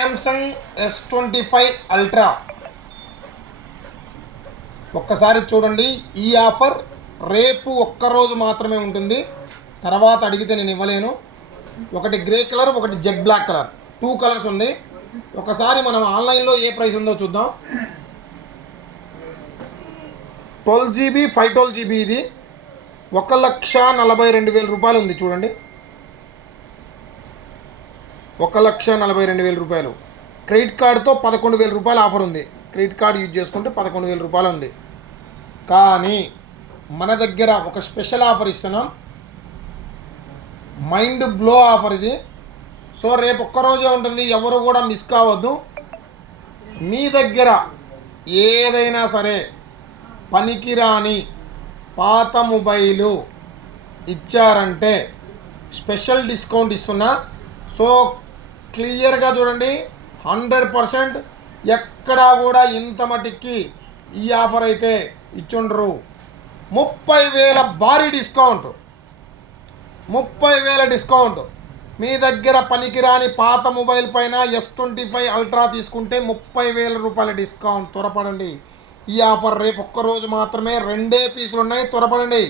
Samsung S25 ultra ఒక్కసారి చూడండి. ఈ ఆఫర్ రేపు ఒక్కరోజు మాత్రమే ఉంటుంది, తర్వాత అడిగితే నేను ఇవ్వలేను. ఒకటి గ్రే కలర్, ఒకటి జెడ్ బ్లాక్ కలర్, 2 కలర్స్ ఉంది. ఒకసారి మనం ఆన్లైన్లో ఏ ప్రైస్ ఉందో చూద్దాం. 12 GB 512 GB ఇది 1,42,000 రూపాయలు ఉంది. చూడండి, 1,42,000 రూపాయలు. క్రెడిట్ కార్డుతో 11,000 రూపాయలు ఆఫర్ ఉంది. క్రెడిట్ కార్డు యూజ్ చేసుకుంటే 11,000 రూపాయలు ఉంది. కానీ మన దగ్గర ఒక స్పెషల్ ఆఫర్ ఇస్తున్నాం, మైండ్ బ్లో ఆఫర్ ఇది. సో రేపు ఒక్కరోజే ఉంటుంది, ఎవరు కూడా మిస్ కావద్దు. మీ దగ్గర ఏదైనా సరే పనికిరాని పాత మొబైలు ఇచ్చారంటే స్పెషల్ డిస్కౌంట్ ఇస్తున్నా. సో క్లియర్గా చూడండి, 100% ఎక్కడా కూడా ఇంత మటుకి ఈ ఆఫర్ అయితే ఇచ్చుండ్రు. 30,000 భారీ డిస్కౌంట్, 30,000 డిస్కౌంట్. మీ దగ్గర పనికిరాని పాత మొబైల్ పైన S25 అల్ట్రా తీసుకుంటే 30,000 రూపాయల డిస్కౌంట్. త్వరపడండి, ఈ ఆఫర్ రేపు ఒక్కరోజు మాత్రమే. 2 పీసులు ఉన్నాయి, త్వరపడండి.